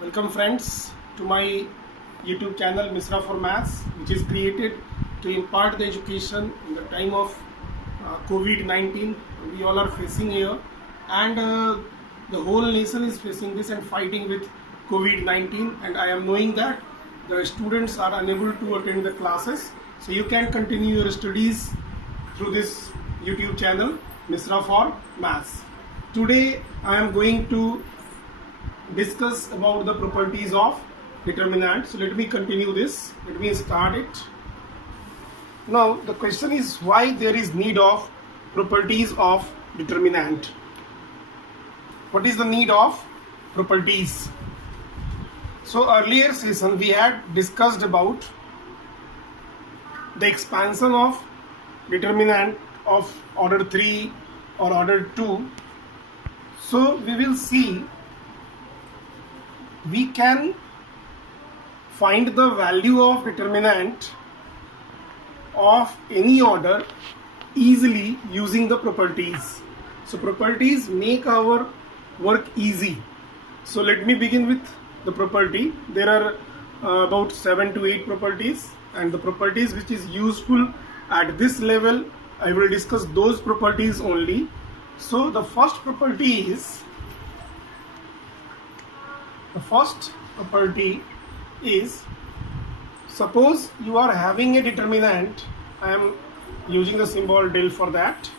Welcome friends to my YouTube channel Misra for Maths, which is created to impart the education in the time of COVID-19 we all are facing here, and the whole nation is facing this and fighting with COVID-19, and I am knowing that the students are unable to attend the classes, so you can continue your studies through this YouTube channel Misra for Maths. Today I am going to discuss about the properties of determinant. So let me continue this. Let me start it. Now the question is why there is need of properties of determinant. What is the need of properties? So earlier session we had discussed about the expansion of determinant of order 3 or order 2. So we will see we can find the value of determinant of any order easily using the properties. So properties make our work easy. So let me begin with the property. There are about 7 to 8 properties, and the properties which is useful at this level I will discuss those properties only. So the first property is suppose you are having a determinant. I am using the symbol del for that.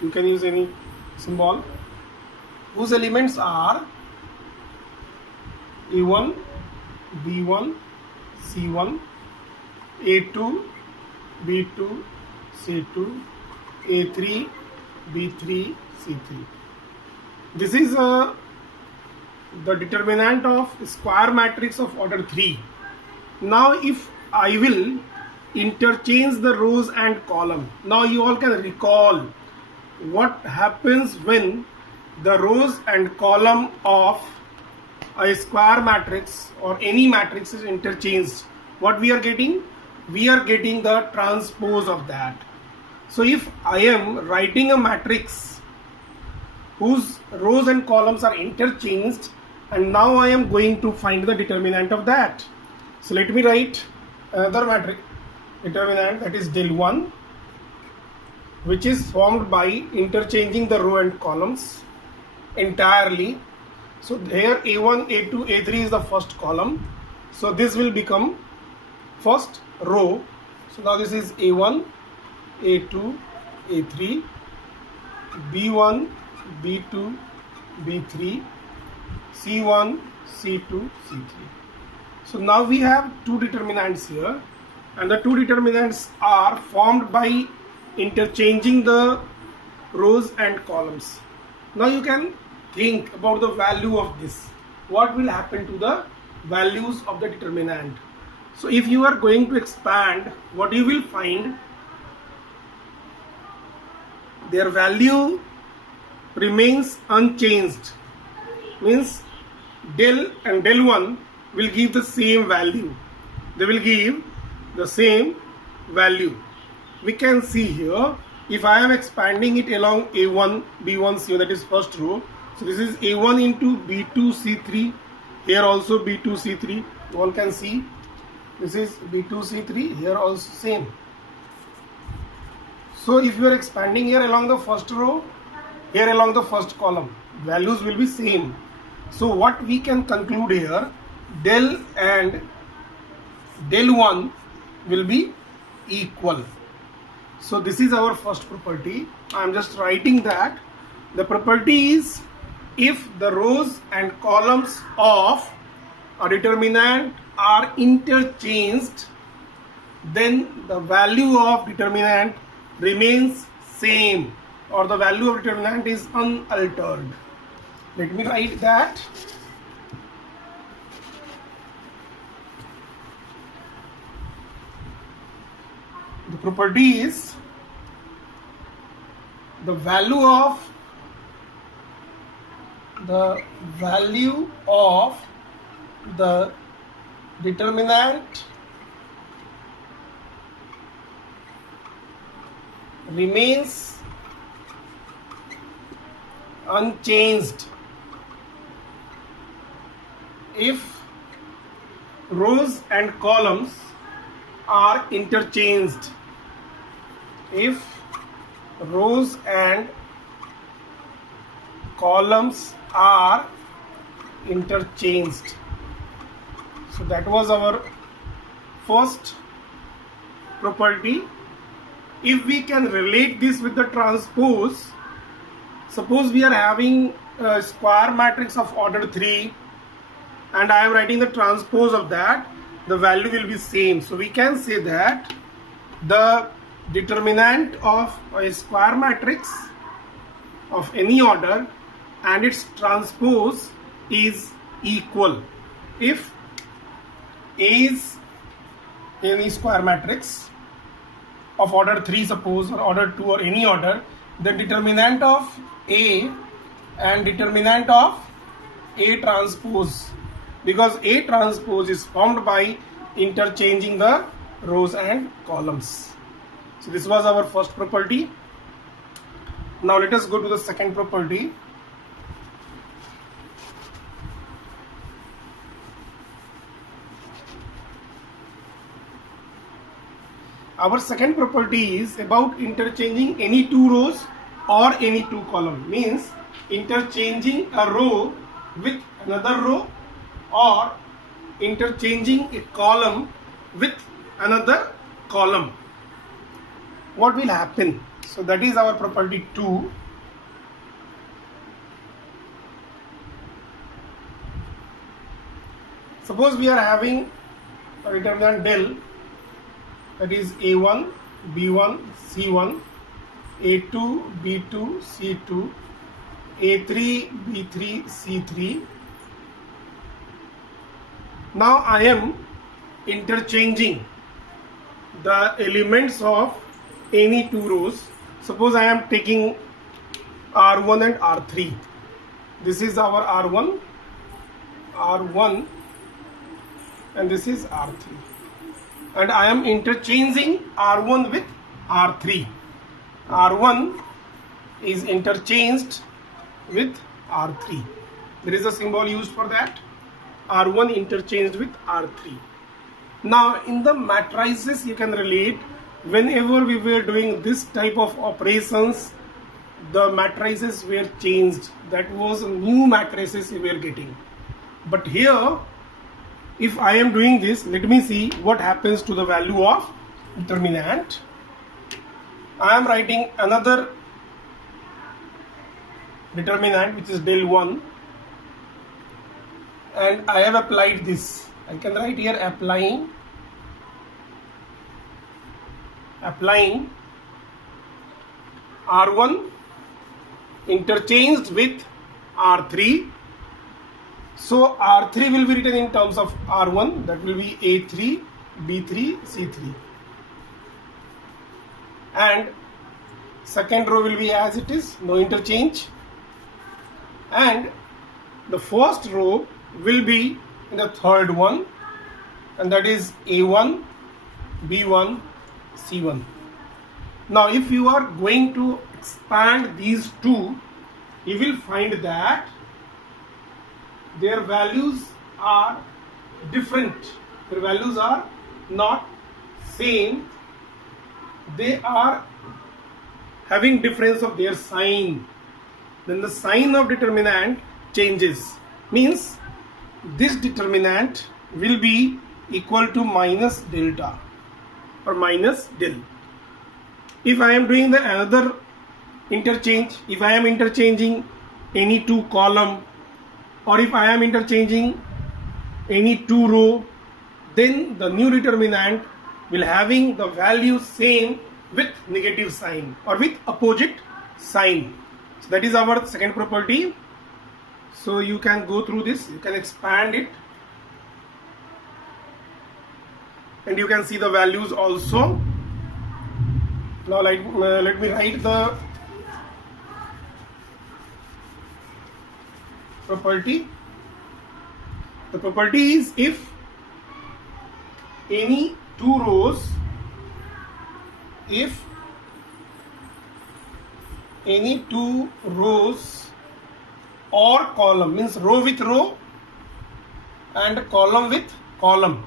You can use any symbol whose elements are A1, B1, C1, A2, B2, C2, A3, B3, C3. This is the determinant of square matrix of order 3. Now if I will interchange the rows and column, now you all can recall what happens when the rows and column of a square matrix or any matrix is interchanged. What we are getting? We are getting the transpose of that. So if I am writing a matrix whose rows and columns are interchanged, and now I am going to find the determinant of that. So let me write another matrix determinant, that is del 1, which is formed by interchanging the row and columns entirely. So here A1, A2, A3 is the first column. So this will become first row. So now this is A1, A2, A3, B1, B2, B3, C1, C2, C3. So now we have two determinants here, and the two determinants are formed by interchanging the rows and columns. Now you can think about the value of this. What will happen to the values of the determinant? So if you are going to expand, what you will find? Their value remains unchanged. Means del and del 1 will give the same value. They will give the same value. We can see here, if I am expanding it along A1, B1, C1, that is first row. So this is A1 into B2, C3. Here also B2, C3. One can see this is B2, C3. Here also same. So if you are expanding here along the first row, here along the first column, values will be same. So what we can conclude here, del and del 1 will be equal. So this is our first property. I am just writing that the property is if the rows and columns of a determinant are interchanged, then the value of determinant remains same, or the value of determinant is unaltered. Let me write that. The property is the value of the determinant remains unchanged if rows and columns are interchanged, if rows and columns are interchanged. So that was our first property. If we can relate this with the transpose, suppose we are having a square matrix of order 3 and I am writing the transpose of that, the value will be same. So we can say that the determinant of a square matrix of any order and its transpose is equal. If A is any square matrix of order 3 suppose, or order 2, or any order, the determinant of A and determinant of A transpose, because A transpose is formed by interchanging the rows and columns. So this was our first property. Now let us go to the second property. Our second property is about interchanging any two rows or any two columns. Means interchanging a row with another row or interchanging a column with another column. What will happen? So that is our property 2. Suppose we are having a determinant del, that is A1, B1, C1, A2, B2, C2, A3, B3, C3. Now I am interchanging the elements of any two rows. Suppose I am taking R1 and R3. This is our R1, and this is R3. And I am interchanging R1 with R3. R1 is interchanged with R3. There is a symbol used for that. R1 interchanged with R3. Now in the matrices you can relate, whenever we were doing this type of operations, the matrices were changed. That was new matrices we were getting. But here, if I am doing this, let me see what happens to the value of determinant. I am writing another determinant which is del 1, and I have applied this. I can write here applying R1 interchanged with R3. So R3 will be written in terms of R1, that will be A3, B3, C3. And second row will be as it is, no interchange. And the first row will be in the third one, and that is A1, B1, C1. Now if you are going to expand these two, you will find that their values are different. Their values are not same. They are having difference of their sign. Then the sign of determinant changes. Means this determinant will be equal to minus delta or minus del. If I am doing the another interchange, if I am interchanging any two column, or if I am interchanging any two row, then the new determinant will having the value same with negative sign or with opposite sign. So that is our second property. So you can go through this, you can expand it, and you can see the values also. Now let me write the property. The property is if any two rows, or column, means row with row and column with column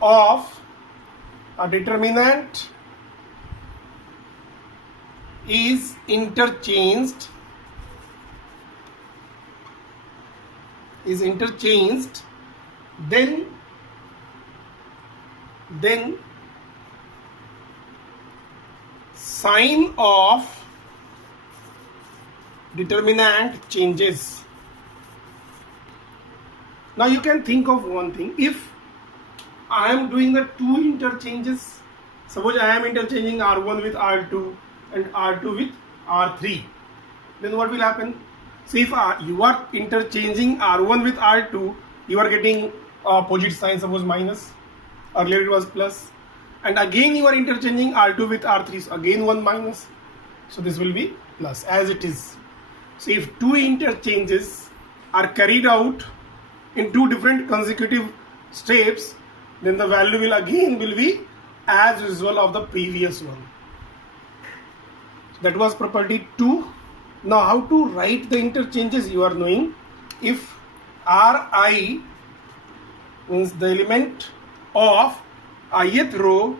of a determinant is interchanged then sign of determinant changes. Now you can think of one thing. If I am doing the two interchanges, suppose I am interchanging R1 with R2 and R2 with R3, then what will happen? So if you are interchanging R1 with R2, you are getting opposite sign, suppose minus, earlier it was plus, and again you are interchanging R2 with R3, so again one minus, so this will be plus as it is. So if two interchanges are carried out in two different consecutive steps, then the value will be as usual of the previous one. That was property 2. Now how to write the interchanges you are knowing. If Ri means the element of ith row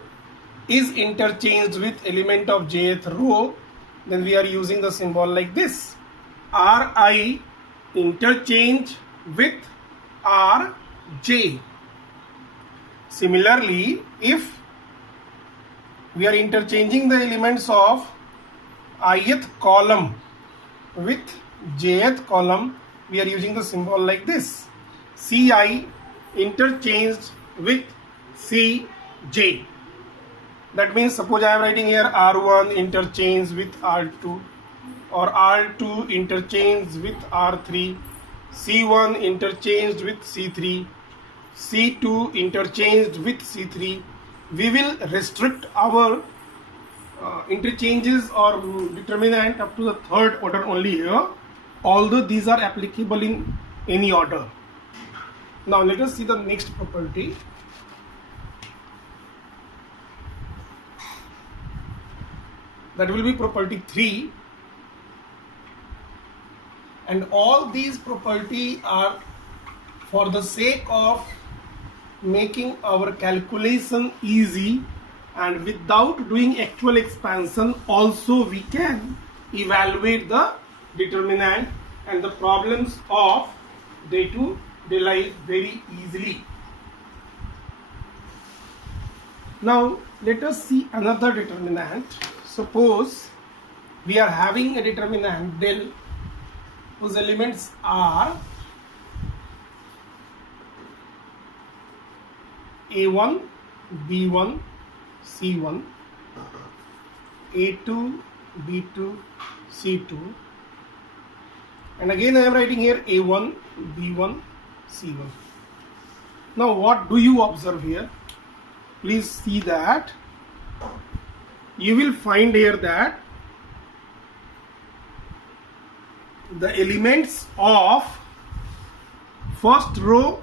is interchanged with element of jth row, then we are using the symbol like this. Ri interchange with Rj. Similarly, if we are interchanging the elements of ith column with jth column, we are using the symbol like this. Ci interchanged with Cj. That means suppose I am writing here R1 interchange with R2, or R2 interchanged with R3, C1 interchanged with C3, C2 interchanged with C3. We will restrict our interchanges or determinant up to the third order only here, although these are applicable in any order. Now let us see the next property. That will be property 3, and all these properties are for the sake of making our calculation easy, and without doing actual expansion also we can evaluate the determinant and the problems of day-to-day life very easily. Now let us see another determinant. Suppose we are having a determinant del whose elements are A1, B1, C1, A2, B2, C2, and again I am writing here A1, B1, C1. Now what do you observe here? Please see that you will find here that the elements of first row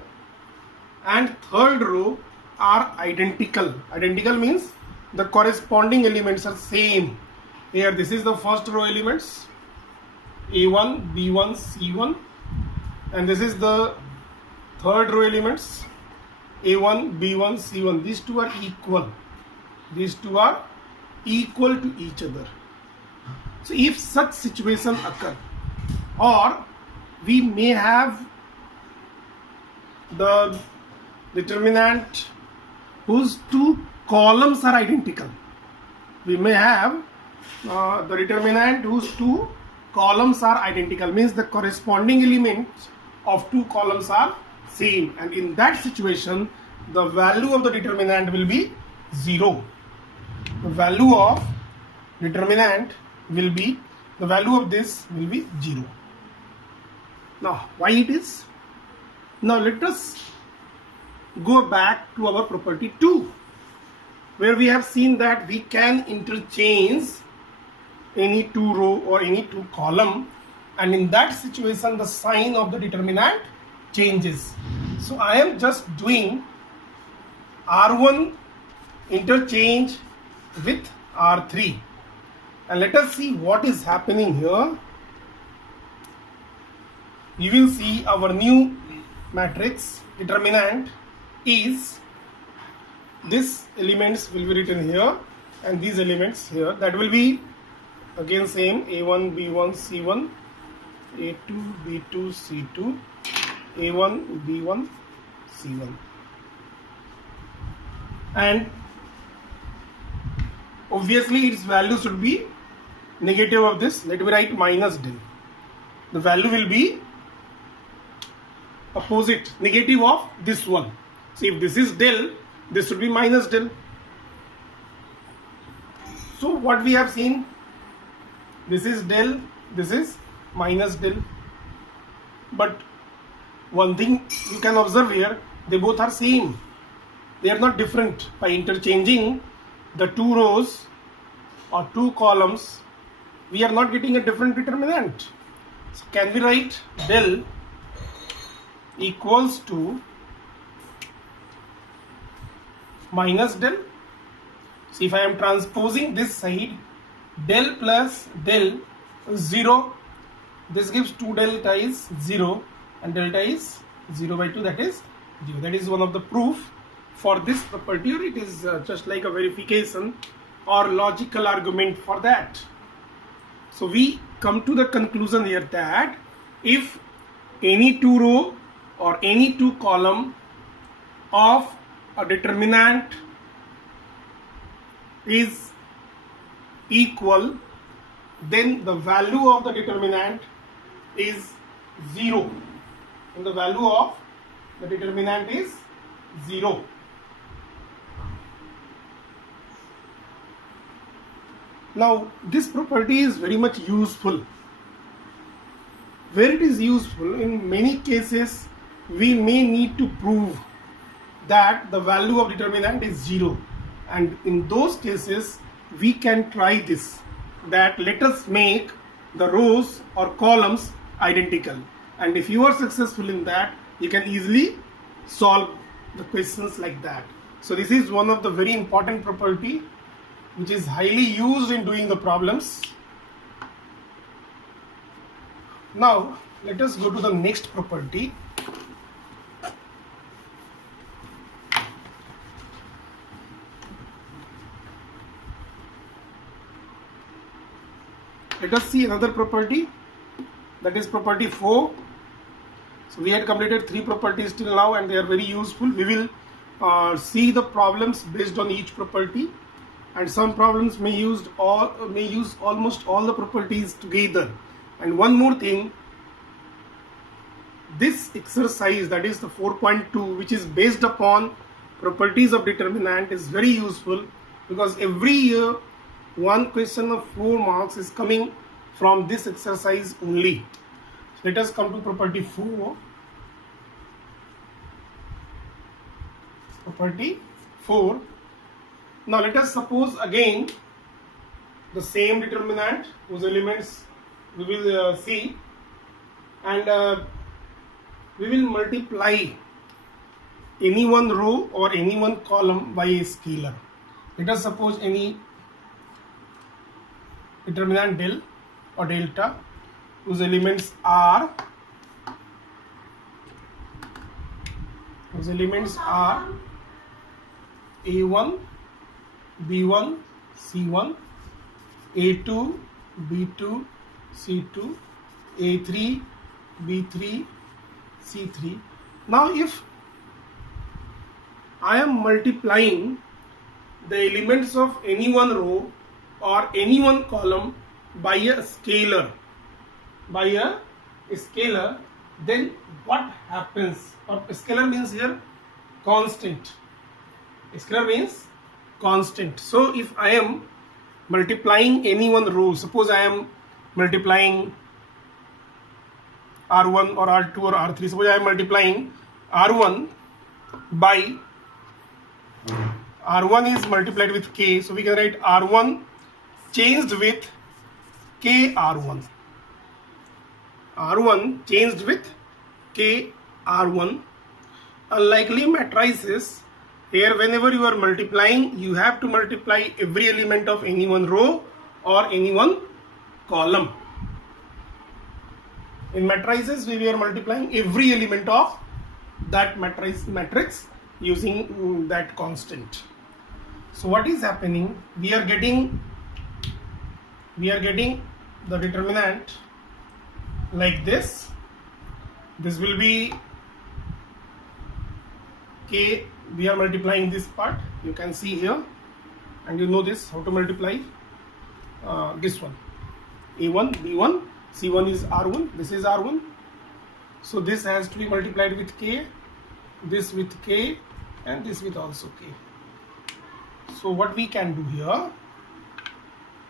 and third row are identical. Identical means the corresponding elements are same. Here this is the first row elements A1, B1, C1, and this is the third row elements A1, B1, C1. These two are equal. These two are equal to each other. So if such situation occur, or we may have the determinant whose two columns are identical. We may have the determinant whose two columns are identical, means the corresponding elements of two columns are same, and in that situation the value of the determinant will be 0. The value of determinant will be, the value of this will be 0. Now why it is? Now let us go back to our property 2, where we have seen that we can interchange any two row or any two column, and in that situation the sign of the determinant changes. So I am just doing R1 interchange with R3, and let us see what is happening here. You will see our new matrix determinant is, this elements will be written here and these elements here. That will be again same: A1, B1, C1, A2, B2, C2, A1, B1, C1. And obviously its value should be negative of this. Let me write minus del. The value will be opposite, negative of this one. So if this is del, this should be minus del. So what we have seen, this is del, this is minus del. But one thing you can observe here, they both are same. They are not different. By interchanging the two rows or two columns, we are not getting a different determinant. So can we write del equals to minus del? So if I am transposing this side, del plus del is 0. This gives 2 delta is 0 and delta is 0 by 2, that is 0. That is one of the proof for this property, or it is just like a verification or logical argument for that. So we come to the conclusion here that if any two row or any two column of a determinant is equal, then the value of the determinant is 0. And the value of the determinant is 0. Now this property is very much useful. Where it is useful, in many cases we may need to prove that the value of determinant is 0, and in those cases we can try this, that let us make the rows or columns identical, and if you are successful in that, you can easily solve the questions like that. So this is one of the very important property which is highly used in doing the problems. Now let us go to the next property. Let us see another property, that is property 4. So we had completed 3 properties till now and they are very useful. We will see the problems based on each property, and some problems may use almost all the properties together. And one more thing, this exercise, that is the 4.2, which is based upon properties of determinant, is very useful because every year one question of 4 marks is coming from this exercise only. So let us come to property 4. Property 4. Now let us suppose again the same determinant whose elements we will see, and we will multiply any one row or any one column by a scalar. Let us suppose any determinant del or delta whose elements are A1, B1, C1, A2, B2, C2, A3, B3, C3. Now if I am multiplying the elements of any one row or any one column by a scalar, then what happens? Scalar means here constant. Scalar means constant. So if I am multiplying any one row, suppose I am multiplying R1 or R2 or R3, suppose I am multiplying R1 by R1 is multiplied with K, so we can write R1 changed with KR1. R1 changed with KR1. Unlikely matrices, here whenever you are multiplying, you have to multiply every element of any one row or any one column. In matrices we are multiplying every element of that matrix using that constant. So what is happening? We are getting the determinant like this. This will be k. We are multiplying this part. You can see here, and you know this how to multiply this one. A1, B1, C1 is R1. This is R1. So this has to be multiplied with k, this with k, and this with also k. So what we can do here,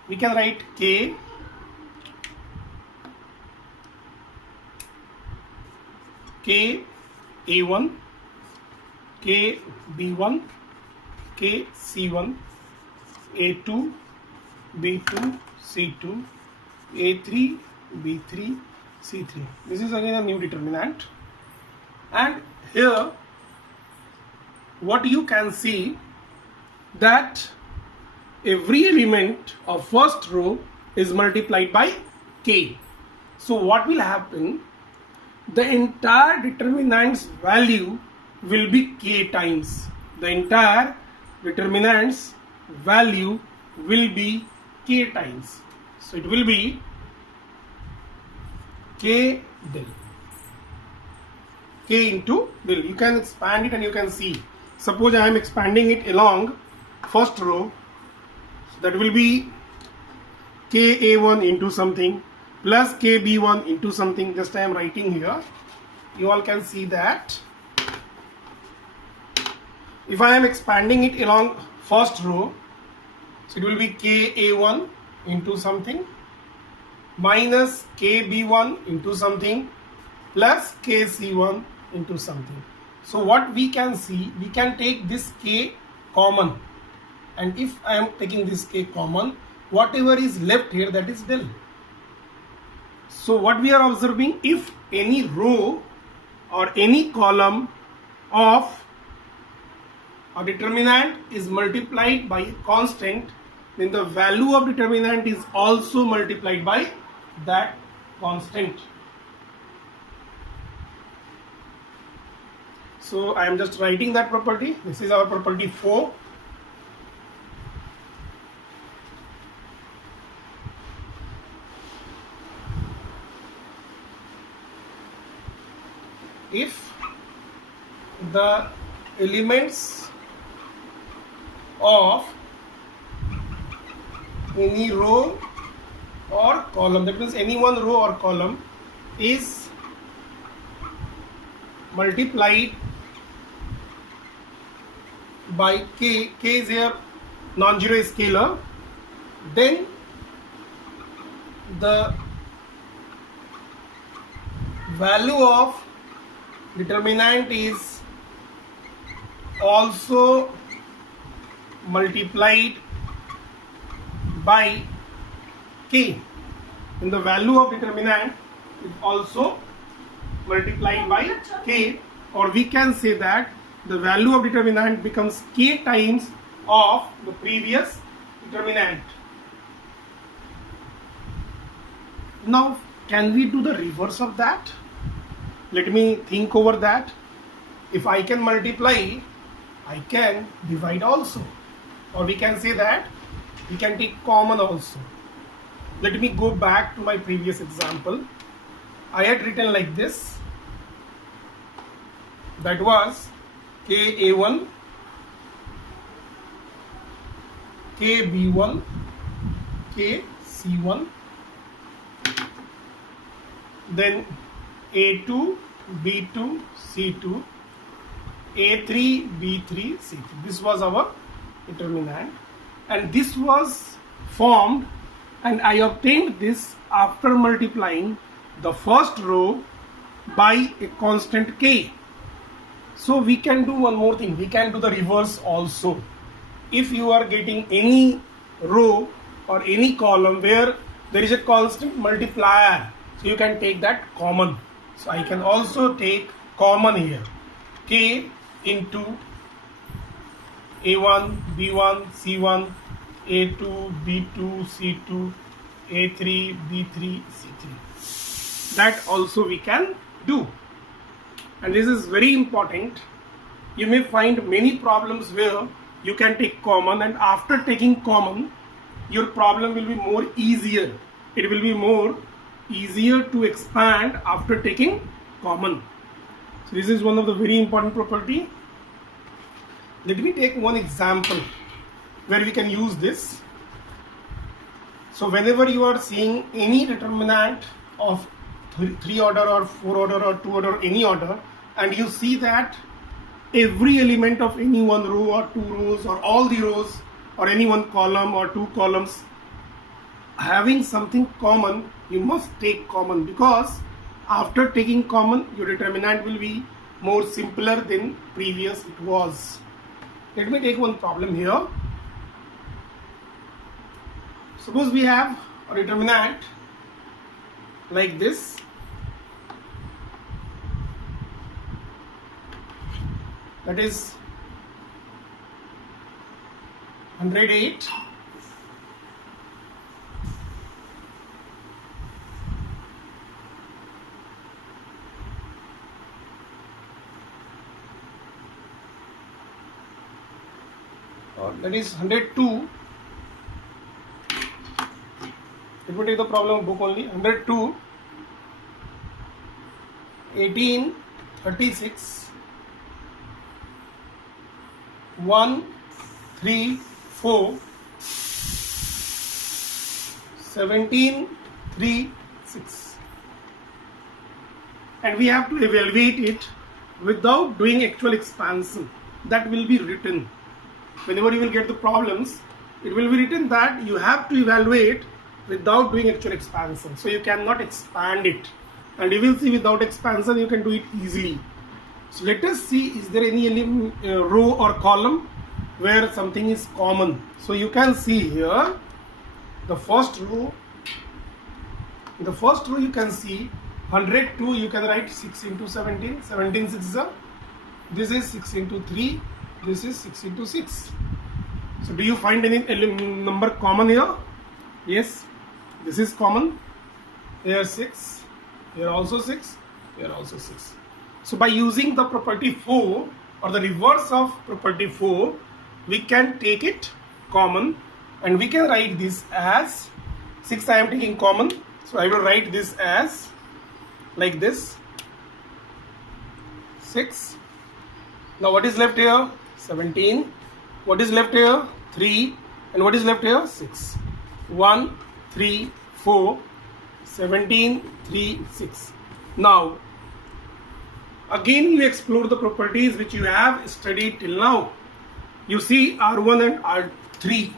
we can write k A1, k B1, k C1, A2, B2, C2, A3, B3, C3. This is again a new determinant. And here what you can see, that every element of first row is multiplied by k. So what will happen? The entire determinant's value will be k times. The entire determinant's value will be k times. So it will be k del. K into del. You can expand it and you can see. Suppose I am expanding it along first row. So that will be KA1 into something plus KB1 into something. Just I am writing here. You all can see that. If I am expanding it along first row, so it will be KA1 into something minus KB1 into something plus KC1 into something. So what we can see, we can take this k common, and if I am taking this k common, whatever is left here, that is del. So what we are observing, if any row or any column of a determinant is multiplied by a constant, then the value of determinant is also multiplied by that constant. So I am just writing that property. This is our property 4. If the elements of any row or column, that means any one row or column, is multiplied by k, k is here non-zero scalar, then the value of determinant is also multiplied by k. And the value of determinant is also multiplied by k, or we can say that the value of determinant becomes k times of the previous determinant. Now can we do the reverse of that? Let me think over that. If I can multiply, I can divide also, or we can say that we can take common also. Let me go back to my previous example. I had written like this, that was KA1, KB1, KC1, then A2, B2, C2, A3, B3, C3. This was our determinant, and this was formed, and I obtained this after multiplying the first row by a constant k. So we can do one more thing, we can do the reverse also. If you are getting any row or any column where there is a constant multiplier, so you can take that common. So I can also take common here, k into A1, B1, C1, A2, B2, C2, A3, B3, C3. That also we can do. and this is very important. You may find many problems where you can take common, and after taking common, your problem will be more easier. It will be more easier to expand after taking common. So this is one of the very important property. Let me take one example where we can use this. So whenever you are seeing any determinant of 3 order or 4 order or 2 order, any order, and you see that every element of any one row or 2 rows or all the rows or any one column or 2 columns having something common, you must take common, because after taking common your determinant will be more simpler than previous it was. Let me take one problem here. Suppose we have a determinant like this. That is 108. That is 102. Let me take the problem book only. 102, 18, 36, 1, 3, 4, 17, 3, 6. And we have to evaluate it without doing actual expansion. That will be written. Whenever you will get the problems, it will be written that you have to evaluate without doing actual expansion. So you cannot expand it. And you will see without expansion you can do it easily. So let us see, is there any row or column where something is common. So you can see here the first row. In the first row you can see 102, you can write 6 into 17, 17 6 this is 6 into 3, this is 6 into 6. So do you find any number common here? Yes, this is common. Here 6, here also 6, here also 6. So by using the property 4 or the reverse of property 4, we can take it common, and we can write this as 6 I am taking common. So I will write this as like this 6. Now what is left here? 17. What is left here? 3. And what is left here? 6. 1, 3, 4, 17, 3, 6. Now again you explore the properties which you have studied till now. You see R1 and R3.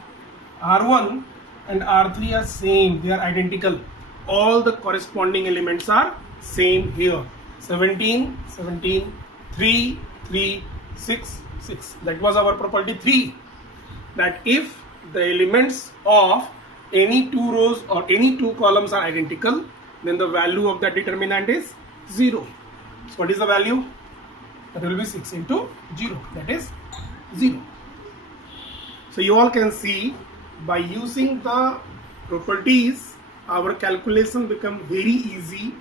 R1 and R3 are same, they are identical. All the corresponding elements are same here. 17, 17, 3, 3, 6, 6. That was our property 3. That if the elements of any 2 rows or any 2 columns are identical, then the value of that determinant is 0. So what is the value? That will be 6 into 0. That is 0. So you all can see, by using the properties, our calculation become very easy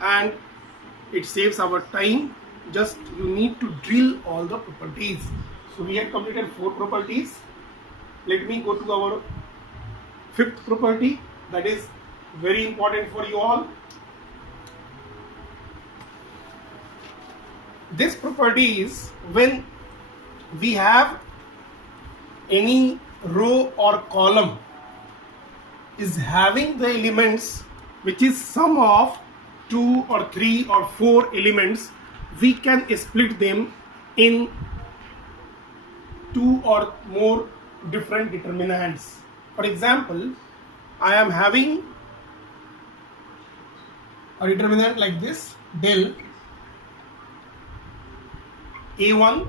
and it saves our time. Just you need to drill all the properties. So we have completed 4 properties. Let me go to our 5th property, that is very important for you all. This property is when we have any row or column is having the elements which is sum of 2 or 3 or 4 elements, we can split them in 2 or more different determinants. For example, I am having a determinant like this, del A1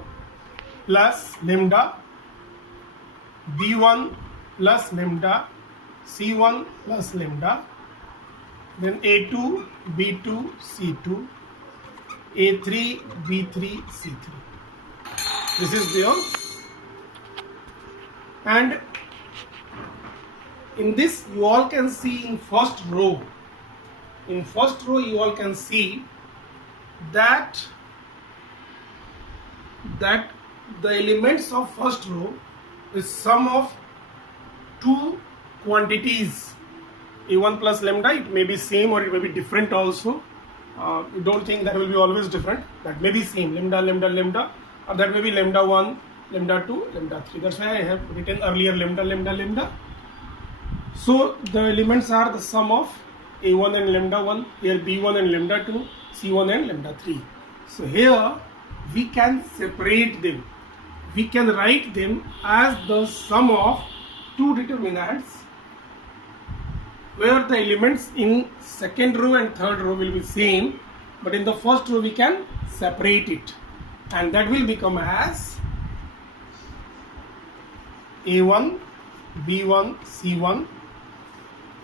plus lambda, B1 plus lambda, C1 plus lambda, then A2, B2, C2, A3, B3, C3. This is there. And in this you all can see in first row. In first row you all can see that that the elements of first row is sum of two quantities, a1 plus lambda. It may be same or it may be different also. You don't think that will be always different. That may be same, lambda, lambda, lambda, or that may be lambda 1, lambda 2, lambda 3. That's why I have written earlier lambda, lambda, lambda. So the elements are the sum of a1 and lambda 1, here b1 and lambda 2, c1 and lambda 3. So here we can separate them. We can write them as the sum of two determinants, where the elements in second row and third row will be same, but in the first row we can separate it, and that will become as a1, b1, c1,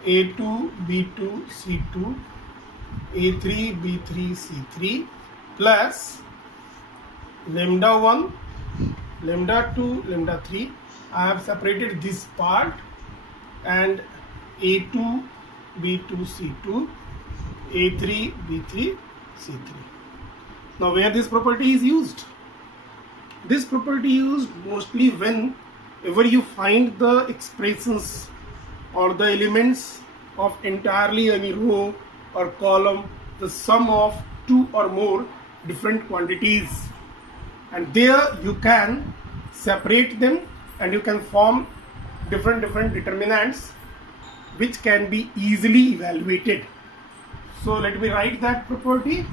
a2, b2, c2, a3, b3, c3 plus lambda 1, lambda 2, lambda 3. I have separated this part, and a2, b2, c2, a3, b3, c3. Now where this property is used? This property used mostly whenever you find the expressions or the elements of entirely any row or column, the sum of two or more different quantities, and there you can separate them and you can form different determinants which can be easily evaluated. So let me write that property.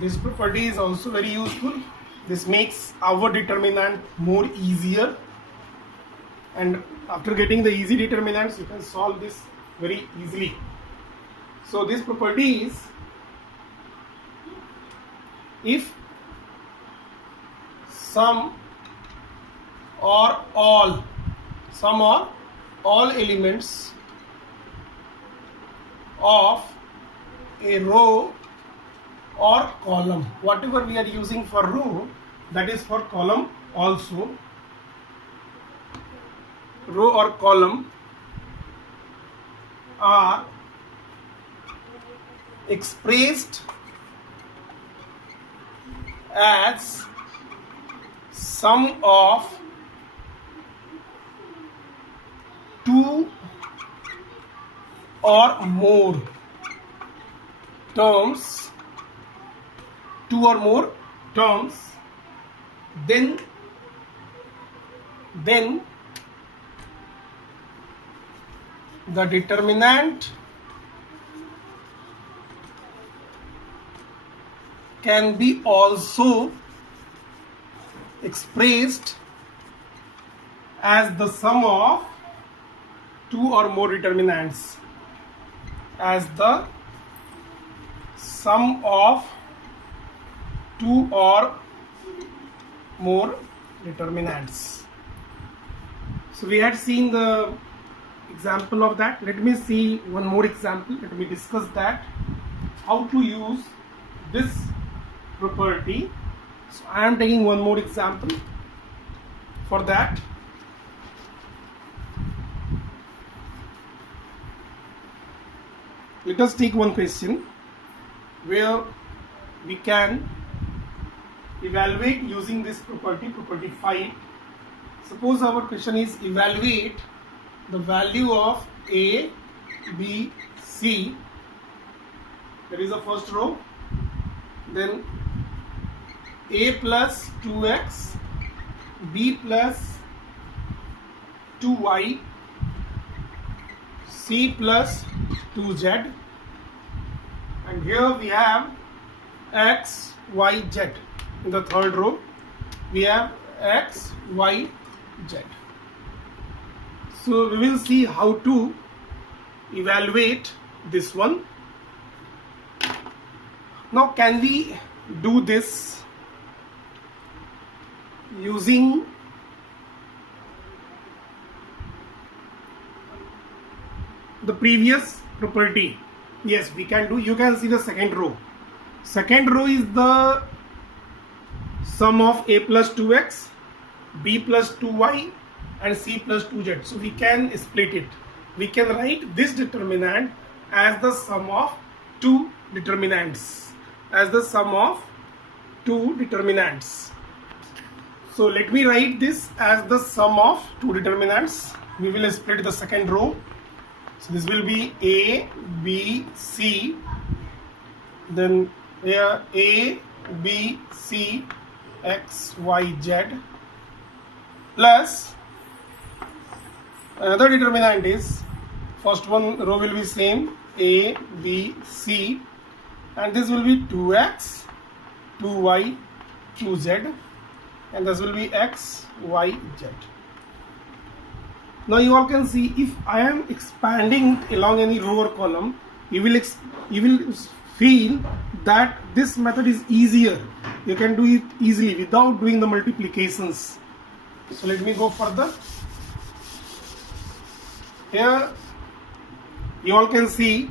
This property is also very useful. This makes our determinant more easier, and after getting the easy determinants you can solve this very easily. So this property is, if sum or all elements of a row or column, whatever we are using for row, that is for column also, row or column are expressed as sum of two or more terms, then the determinant can be also expressed as the sum of two or more determinants, as the sum of two or more determinants. So we had seen the example of that. Let me see one more example. Let me discuss that, how to use this property. So I am taking one more example for that. Let us take one question where we can evaluate using this property, property 5. Suppose our question is evaluate the value of A, B, C. That is the first row. Then A plus 2x, B plus 2y, C plus 2z, and here we have x, y, z. In the third row we have x, y, z. So we will see how to evaluate this one. Now can we do this using the previous property? Yes, we can do. You can see the second row. Second row is the sum of A plus 2x, B plus 2y and C plus 2z. So we can split it. We can write this determinant as the sum of two determinants, as the sum of two determinants. So let me write this as the sum of two determinants. We will split the second row. So this will be A, B, C. Then here A, B, C, X, Y, Z plus another determinant is, first one row will be same, A, B, C, and this will be 2x, 2y, 2z, and this will be x, y, z. Now you all can see, if I am expanding along any row or column, you will feel that this method is easier. You can do it easily without doing the multiplications. So let me go further. Here you all can see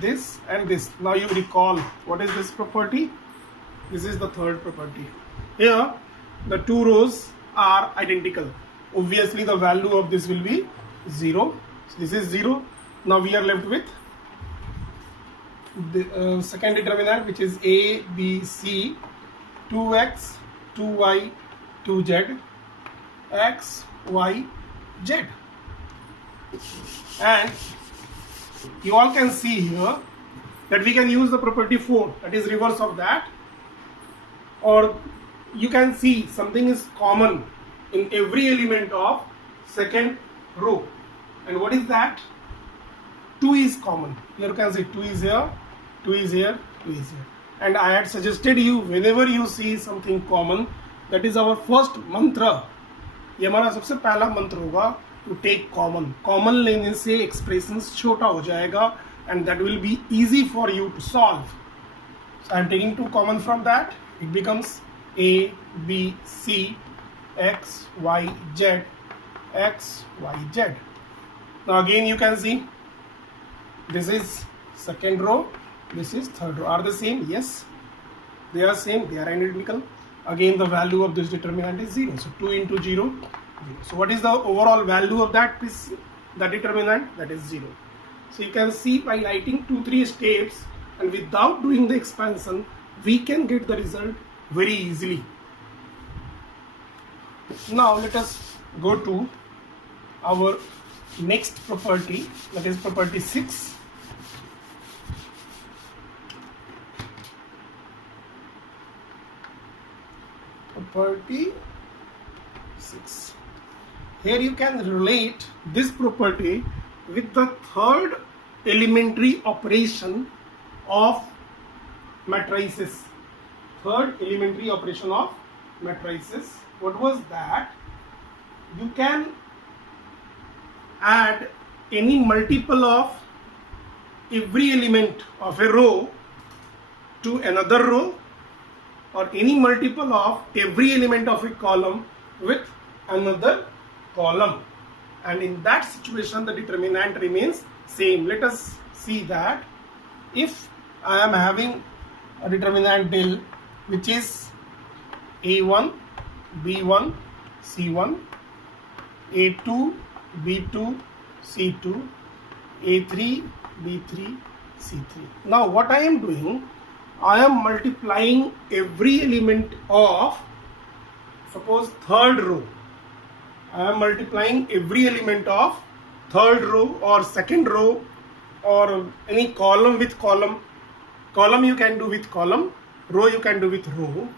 this and this. Now you recall what is this property. This is the third property. Here the two rows are identical. Obviously the value of this will be 0. So this is 0. Now we are left with the second determinant, which is A, B, C, 2x, 2y, 2z, x, y, z. And you all can see here that we can use the property 4, that is reverse of that, or you can see something is common in every element of second row. And what is that? 2 is common. Here you can see 2 is here, 2 is here, 2 is here. And I had suggested you, whenever you see something common, that is our first mantra. ये हमारा सबसे पहला मंत्र होगा, to take common. Common लेने से expressions छोटा हो जाएगा, and that will be easy for you to solve. So I am taking 2 common from that. It becomes A, B, C, X, Y, Z, X, Y, Z. Now again you can see, this is second row, this is third row. Are the same? Yes, they are same, they are identical. Again the value of this determinant is 0. So 2 into 0, 0. So what is the overall value of that determinant? That is 0. So you can see, by writing 2-3 steps and without doing the expansion, we can get the result very easily. Now let us go to our next property, that is property 6. Property 6. Here you can relate this property with the third elementary operation of matrices. Third elementary operation of matrices. What was that? You can add any multiple of every element of a row to another row, or any multiple of every element of a column with another column, and in that situation the determinant remains same. Let us see that. If I am having a determinant del which is A1, B1, C1, A2, B2, C2, A3, B3, C3. Now what I am doing, I am multiplying every element of, suppose, third row. I am multiplying every element of third row or second row, or any column with column. Column you can do with column, row you can do with row.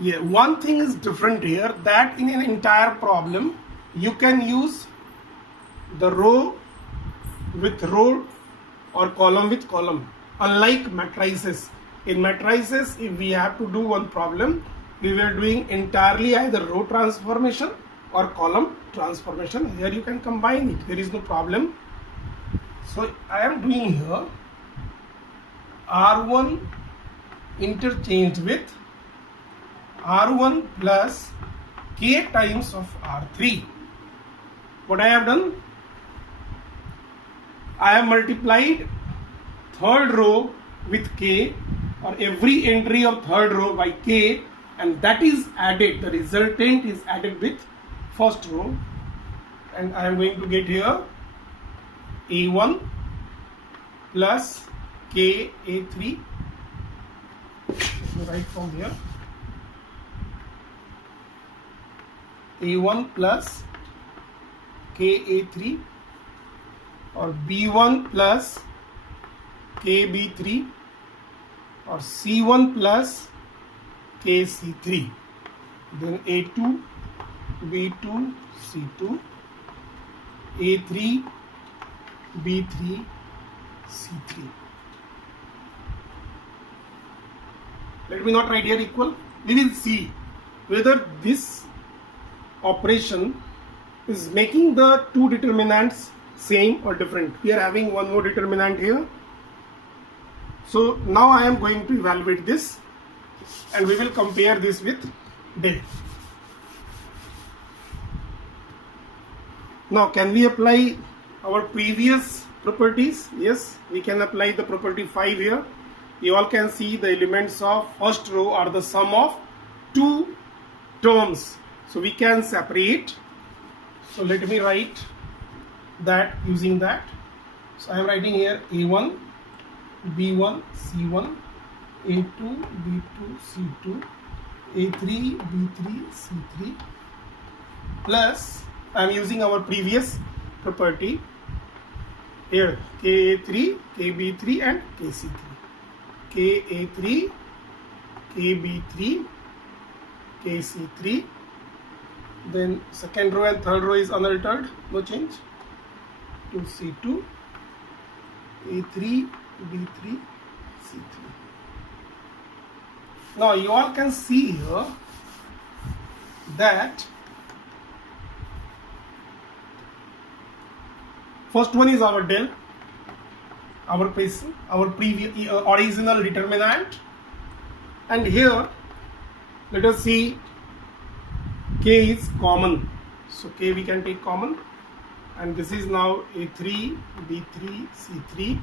Yeah, one thing is different here, that in an entire problem you can use the row with row or column with column. Unlike matrices. In matrices, if we have to do one problem, we were doing entirely either row transformation or column transformation. Here you can combine it, there is no problem. So I am doing here R1 interchanged with R1 plus K times of R3. What I have done? I have multiplied third row with K, or every entry of third row by K, and that is added, the resultant is added with first row, and I am going to get here A1 plus K A3 me write from here. A1 plus KA3 or B1 plus KB3 or C1 plus KC3, then A2, B2, C2, A3, B3, C3. Let me not write here equal. We will see whether this operation is making the two determinants same or different. We are having one more determinant here. So now I am going to evaluate this and we will compare this with del. Now can we apply our previous properties? Yes, we can apply the property 5 here. You all can see the elements of first row are the sum of two terms. So we can separate. So let me write that using that. So I am writing here A1, B1, C1, A2, B2, C2, A3, B3, C3 plus I am using our previous property here KA3, KB3 and KC3. KA3, KB3, KC3. Then second row and third row is unaltered, no change. To C2, A3, B3, C3. Now you all can see here that first one is our del, our previous original determinant, and here let us see K is common. So K we can take common, and this is now A3, B3, C3,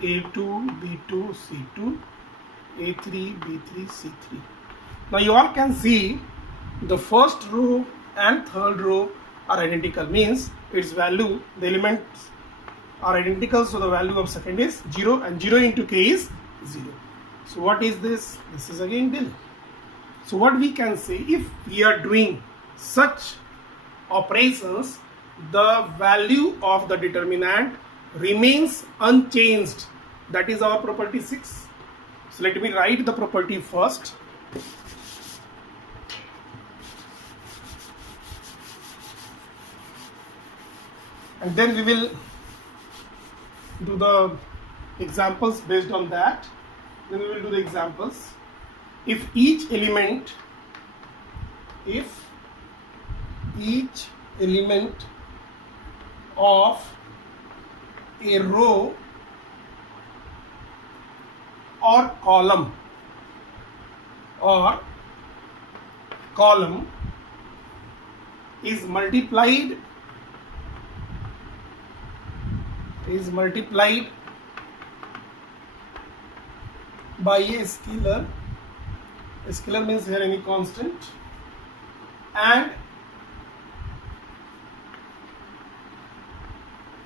A2, B2, C2, A3, B3, C3. Now you all can see the first row and third row are identical, means its value, the elements are identical, so the value of second is 0 and 0 into K is 0. So what is this? This is again del. So what we can say, if we are doing such operations, the value of the determinant remains unchanged. That is our property 6. So let me write the property first. And then we will do the examples based on that. Then we will do the examples. If each element of a row or column is multiplied by a scalar. A scalar means here any constant, and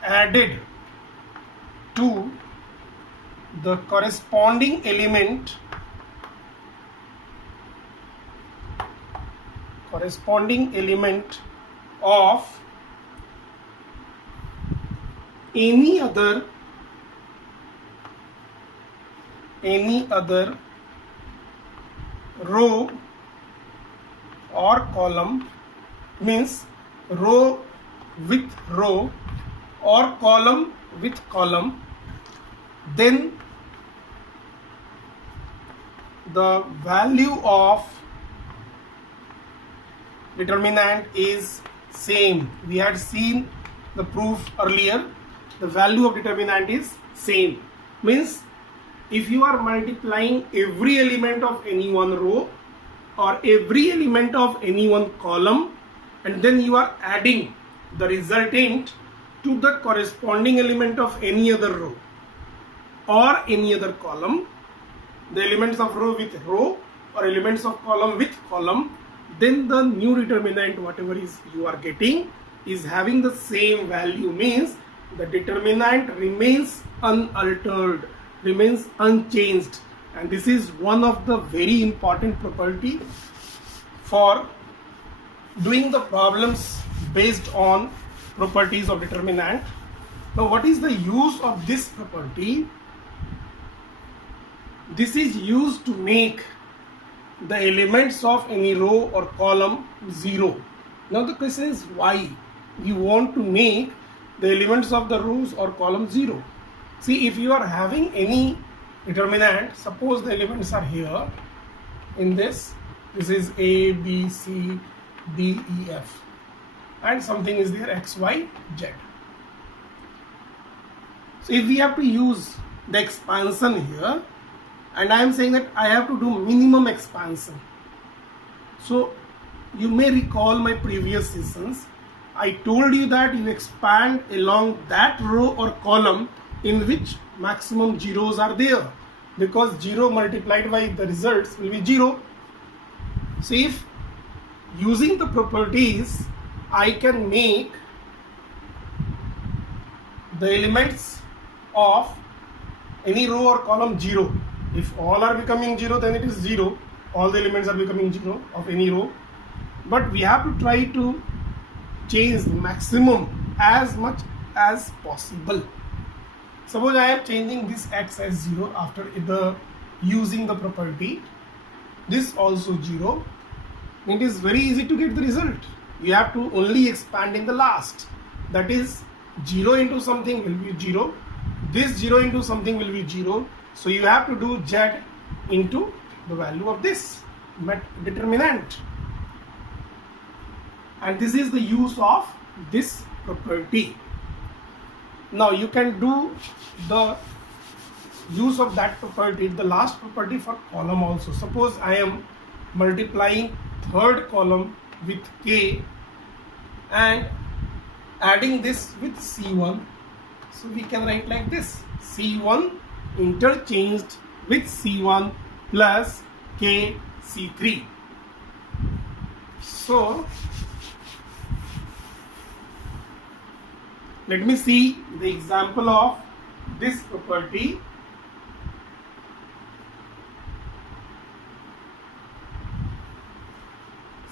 added to the corresponding element of any other row or column, means row with row or column with column, then the value of determinant is same. We had seen the proof earlier. The value of determinant is same, means if you are multiplying every element of any one row or every element of any one column, and then you are adding the resultant to the corresponding element of any other row or any other column, the elements of row with row or elements of column with column, then the new determinant, whatever is you are getting, is having the same value, means the determinant remains unaltered, remains unchanged, and this is one of the very important property for doing the problems based on properties of determinant. Now what is the use of this property? This is used to make the elements of any row or column 0. Now the question is why we want to make the elements of the rows or column 0. See, if you are having any determinant, suppose the elements are here in this is A, B, C, D, E, F, and something is there X, Y, Z. So if we have to use the expansion here, and I am saying that I have to do minimum expansion. So you may recall my previous sessions, I told you that you expand along that row or column in which maximum zeros are there, because 0 multiplied by the results will be 0. So if using the properties I can make the elements of any row or column 0. If all are becoming 0, then it is 0. All the elements are becoming 0 of any row. But we have to try to change the maximum as much as possible. Suppose I am changing this X as 0 after using the property. This also 0. It is very easy to get the result. You have to only expand in the last. That is 0 into something will be 0. This 0 into something will be 0. So you have to do Z into the value of this determinant. And this is the use of this property. Now you can do the use of that property, the last property, for column also. Suppose I am multiplying third column with K and adding this with C1. So we can write like this: C1 interchanged with C1 plus K C3. So let me see the example of this property.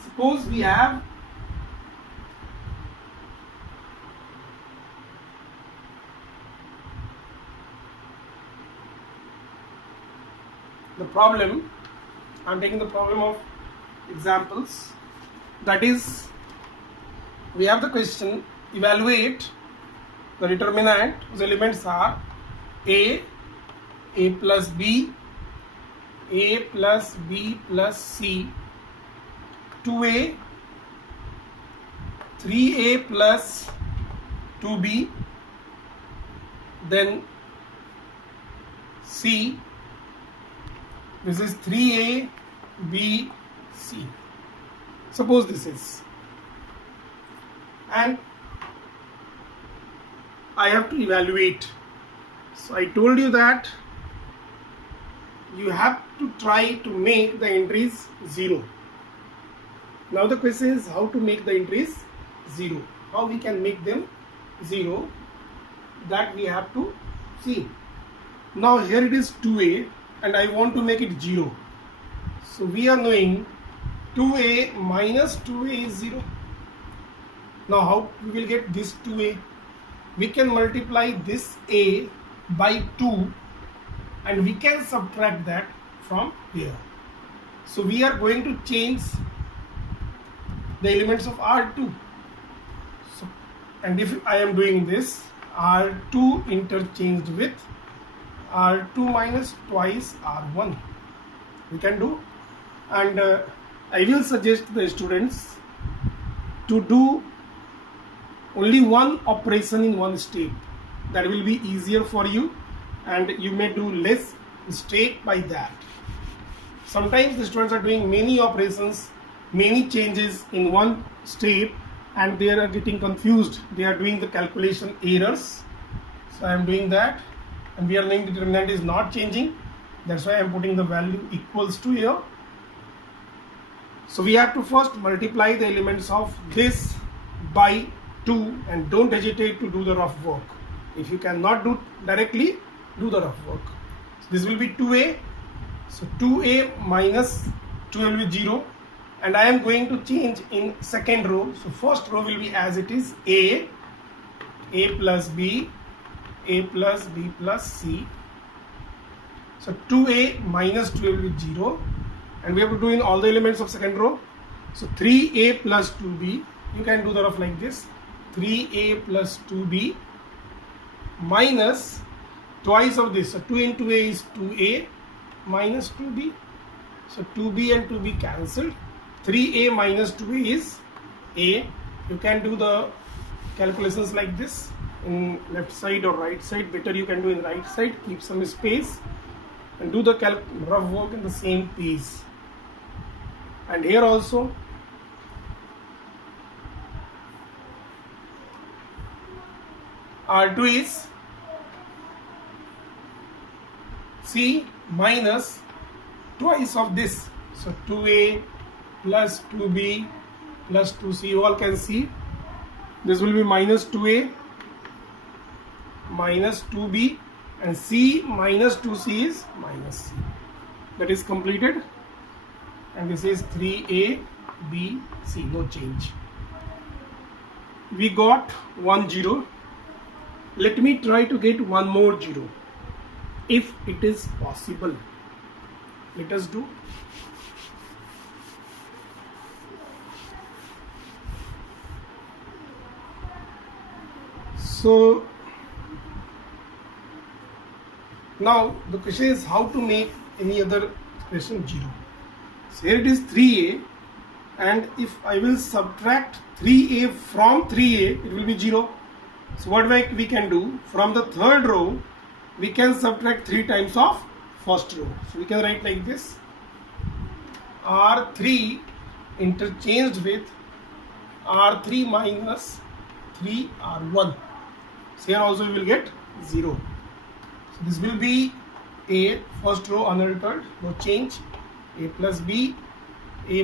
Suppose we have the problem. I am taking the problem of examples. That is, we have the question: evaluate the determinant whose elements are A plus B, A plus B plus C, 2A, 3A plus 2B, then C, this is 3A, B, C. Suppose this is, and I have to evaluate. So I told you that you have to try to make the entries 0. Now the question is how to make the entries 0. How we can make them 0, that we have to see. Now here it is 2A and I want to make it 0. So we are knowing 2A minus 2A is 0. Now how we will get this 2A? We can multiply this A by 2 and we can subtract that from here. So we are going to change the elements of R2. So, and if I am doing this, R2 interchanged with R2 minus twice R1, we can do. And I will suggest the students to do only one operation in one step. That will be easier for you and you may do less mistake by that. Sometimes the students are doing many operations, many changes in one step and they are getting confused. They are doing the calculation errors. So I am doing that and we are knowing the determinant is not changing. That's why I am putting the value equals to here. So we have to first multiply the elements of this by 2 and don't hesitate to do the rough work. If you cannot do directly, do the rough work. So this will be 2A So 2a minus 2 will be 0, and I am going to change in second row. So first row will be as it is, a plus b, a plus b plus c. So 2a minus 2 will be 0, and we have to do in all the elements of second row. So 3a plus 2b, you can do the rough like this, 3a plus 2b minus twice of this. So 2 into a is 2a minus 2b. So 2b and 2b cancelled. 3a minus 2a is a. You can do the calculations like this in left side or right side. Better you can do in right side. Keep some space and do the rough work in the same piece. And here also, R2 is C minus twice of this. So 2a plus 2b plus 2c, you all can see this will be minus 2a minus 2b, and c minus 2c is minus c. That is completed, and this is 3a b c, no change. We got 1 0. Let me try to get one more 0 if it is possible. Let us do. So now the question is how to make any other expression 0. So here it is 3a, and if I will subtract 3a from 3a, it will be 0. So what we can do, from the third row we can subtract 3 times of first row. So we can write like this, R3 interchanged with R3 minus 3R1. So here also we will get 0. So this will be a, first row unaltered, no change, a plus b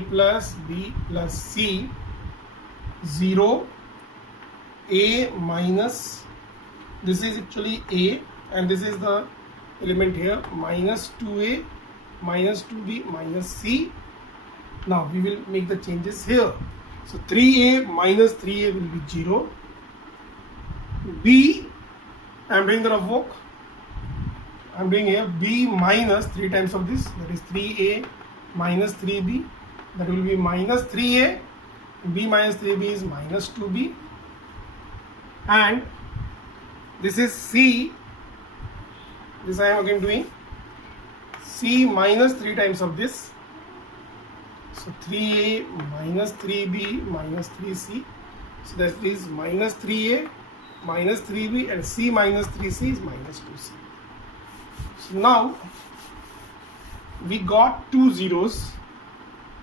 plus c, 0, a minus, this is actually a, and this is the element here, minus 2a minus 2b minus c. Now we will make the changes here. So 3a minus 3a will be 0. b, I am doing the rough work, I am doing here b minus 3 times of this, that is 3a minus 3b, that will be minus 3a, b minus 3b is minus 2b, and this is c, this I am again doing c minus 3 times of this, so 3a minus 3b minus 3c, so that is minus 3a minus 3b, and c minus 3c is minus 2c. So now we got 2 zeros.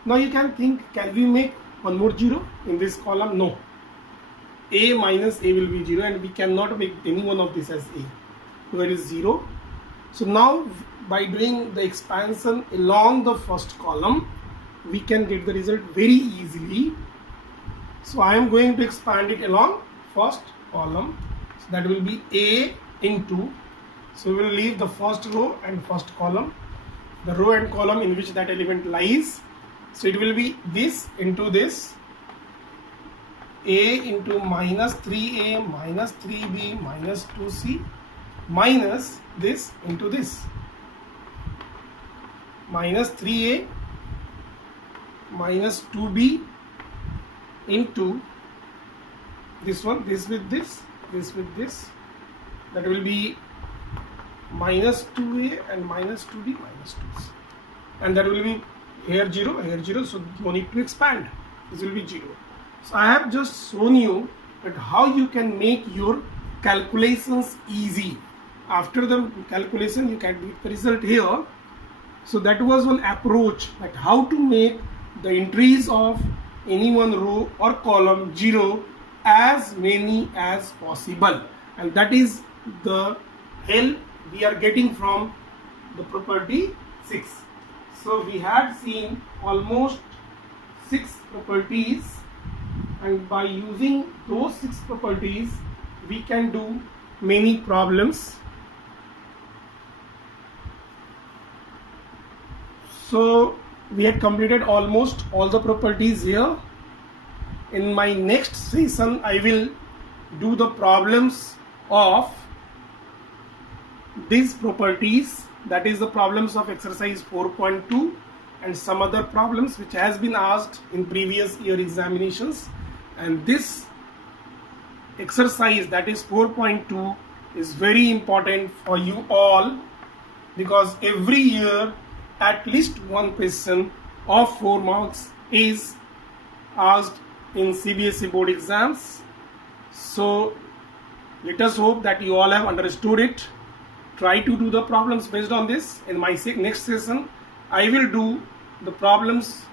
Now you can think, can we make one more 0 in this column? No. A minus a will be 0, and we cannot make any one of this as a, so it is 0. So now by doing the expansion along the first column, we can get the result very easily. So I am going to expand it along first column, so that will be a into, so we will leave the first row and first column, the row and column in which that element lies. So it will be this into this, a into minus 3a minus 3b minus 2c minus this into this, minus 3a minus 2b into this one, this with this with this, that will be minus 2a and minus 2b minus 2c, and that will be here 0, so no need to expand, this will be 0. So I have just shown you that how you can make your calculations easy. After the calculation you can get the result here. So that was one approach, like how to make the entries of any one row or column 0 as many as possible, and that is the help we are getting from the property 6. So we had seen almost 6 properties, and by using those 6 properties we can do many problems. So we had completed almost all the properties here. In my next session, I will do the problems of these properties, that is the problems of exercise 4.2 and some other problems which has been asked in previous year examinations. And this exercise, that is 4.2, is very important for you all, because every year at least one question of 4 marks is asked in CBSE board exams. So let us hope that you all have understood it. Try to do the problems based on this. In my next session, I will do the problems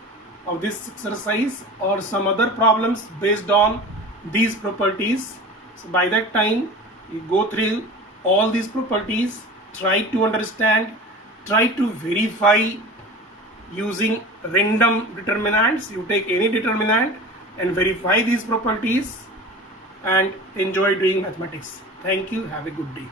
of this exercise or some other problems based on these properties. So by that time, you go through all these properties, try to understand, try to verify using random determinants. You take any determinant and verify these properties and enjoy doing mathematics. Thank you. Have a good day.